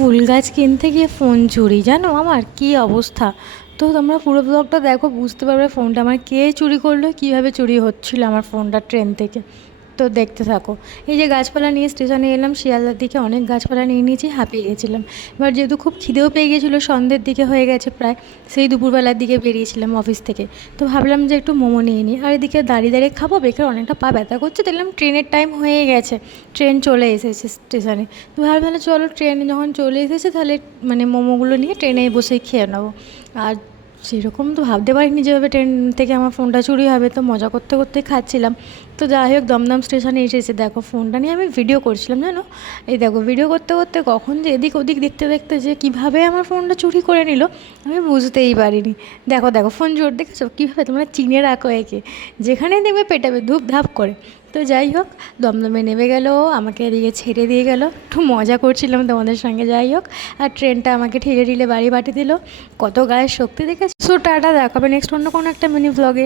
ফুল গাছ কিনতে গিয়ে ফোন চুরি, জানো আমার কী অবস্থা। তো তোমরা পুরো ব্লগটা দেখো, বুঝতে পারবে ফোনটা আমার কে চুরি করলো, কীভাবে চুরি হচ্ছিলো আমার ফোনটা ট্রেন থেকে। তো দেখতে থাকো। এই যে গাছপালা নিয়ে স্টেশনে এলাম, শিয়ালদার দিকে অনেক গাছপালা নিয়ে নিয়েছি, হাঁপিয়ে গেছিলাম। এবার যেহেতু খুব খিদেও পেয়ে গেছিলো, সন্ধ্যের দিকে হয়ে গেছে প্রায়, সেই দুপুরবেলার দিকে বেরিয়েছিলাম অফিস থেকে। তো ভাবলাম যে একটু মোমো নিয়ে নিই, আর এদিকে দাঁড়িয়ে দাঁড়িয়ে খাবো, বেকার অনেকটা পা ব্যথা করছে, দেখলাম ট্রেনের টাইম হয়ে গেছে, ট্রেন চলে এসেছে স্টেশনে। তো ভাবলাম তাহলে চলো, ট্রেনে যখন চলে এসেছে তাহলে মানে মোমোগুলো নিয়ে ট্রেনে বসেই খেয়ে নেবো। আর সেরকম তো ভাবতে পারিনি যেভাবে ট্রেন থেকে আমার ফোনটা চুরি হবে, তো মজা করতে করতে খাচ্ছিলাম। তো যাই হোক, দমদম স্টেশনে এসেছে, দেখো ফোনটা নিয়ে আমি ভিডিও করছিলাম, জানো। এই দেখো ভিডিও করতে করতে কখন যে এদিক ওদিক দেখতে দেখতে যে কীভাবে আমার ফোনটা চুরি করে নিল আমি বুঝতেই পারিনি। দেখো দেখো ফোন জোর দেখেছো কীভাবে, তোমরা চিনে রাখো একে, যেখানেই দেখবে পেটাবে ধূপ ধাপ করে। তো যাই হোক, দমদমে নেমে গেল, আমাকে এদিকে ছেড়ে দিয়ে গেল, একটু মজা করছিলাম তোমাদের সঙ্গে। যাই হোক, আর ট্রেনটা আমাকে ঠেলে ঠেলে বাড়ি পাঠিয়ে দিল, কত গায়ের শক্তি দেখেছো। সো টাটা, দেখাবে নেক্সট অন্য কোনো একটা মিনি ব্লগে।